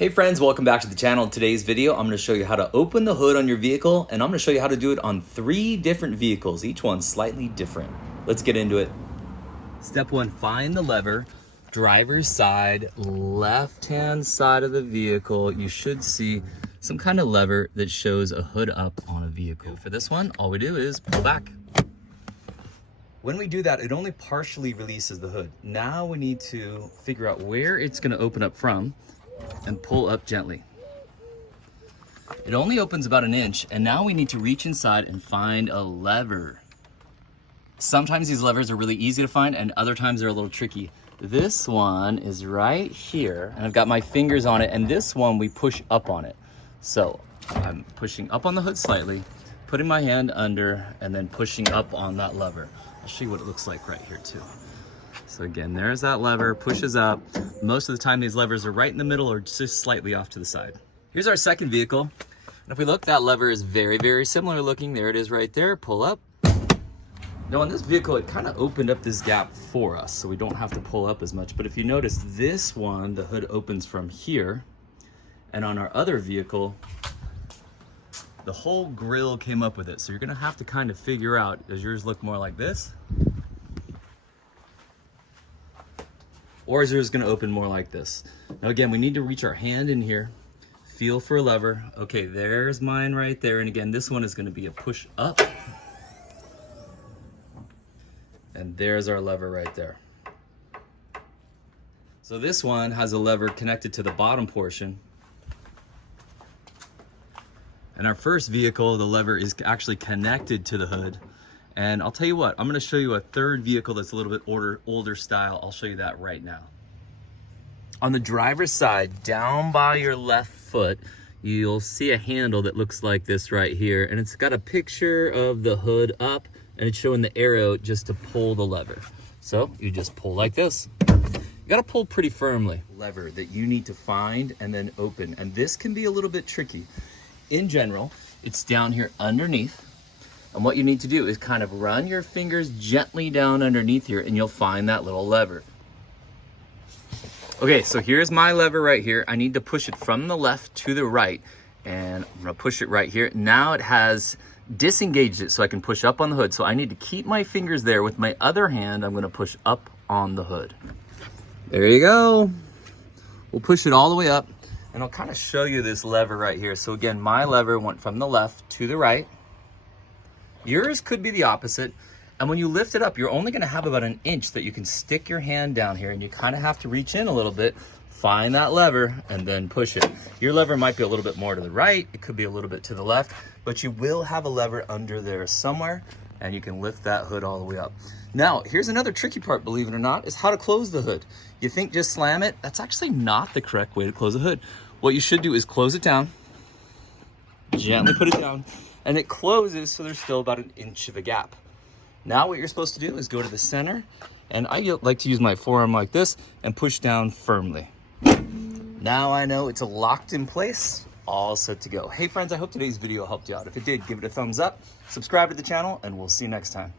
Hey friends, welcome back to the channel. In today's video, I'm going to show you how to open the hood on your vehicle, and I'm going to show you how to do it on 3 different vehicles, each one slightly different. Let's get into it. Step 1, find the lever, driver's side, left-hand side of the vehicle. You should see some kind of lever that shows a hood up on a vehicle. For this one, all we do is pull back. When we do that, it only partially releases the hood. Now we need to figure out where it's going to open up from and pull up gently. It only opens about 1 inch, and now we need to reach inside and find a lever. Sometimes these levers are really easy to find, and other times they're a little tricky. This one is right here, and I've got my fingers on it, and this one we push up on it. So I'm pushing up on the hood slightly, putting my hand under, and then pushing up on that lever. I'll show you what it looks like right here too. So again, there's that lever, pushes up. Most of the time these levers are right in the middle or just slightly off to the side. Here's our second vehicle. And if we look, that lever is very, very similar looking. There it is right there, pull up. Now on this vehicle, it kind of opened up this gap for us, so we don't have to pull up as much. But if you notice, this one, the hood opens from here. And on our other vehicle, the whole grill came up with it. So you're gonna have to kind of figure out, does yours look more like this? Or is yours gonna open more like this? Now again, we need to reach our hand in here, feel for a lever. Okay, there's mine right there. And again, this one is gonna be a push up. And there's our lever right there. So this one has a lever connected to the bottom portion. In our first vehicle, the lever is actually connected to the hood. And I'll tell you what, I'm gonna show you a third vehicle that's a little bit older style. I'll show you that right now. On the driver's side, down by your left foot, you'll see a handle that looks like this right here. And it's got a picture of the hood up, and it's showing the arrow just to pull the lever. So you just pull like this. You gotta pull pretty firmly. Lever that you need to find and then open. And this can be a little bit tricky. In general, it's down here underneath. And what you need to do is kind of run your fingers gently down underneath here, and you'll find that little lever. Okay, so here's my lever right here. I need to push it from the left to the right, and I'm gonna push it right here. Now it has disengaged it so I can push up on the hood. So I need to keep my fingers there. With my other hand, I'm gonna push up on the hood. There you go. We'll push it all the way up, and I'll kind of show you this lever right here. So again, my lever went from the left to the right. Yours could be the opposite. And when you lift it up, you're only gonna have about 1 inch that you can stick your hand down here, and you kind of have to reach in a little bit, find that lever, and then push it. Your lever might be a little bit more to the right, it could be a little bit to the left, but you will have a lever under there somewhere, and you can lift that hood all the way up. Now, here's another tricky part, believe it or not, is how to close the hood. You think just slam it? That's actually not the correct way to close a hood. What you should do is close it down, gently put it down, and it closes so there's still about 1 inch of a gap. Now what you're supposed to do is go to the center, and I like to use my forearm like this and push down firmly. Now I know it's locked in place, all set to go. Hey friends, I hope today's video helped you out. If it did, give it a thumbs up, subscribe to the channel, and we'll see you next time.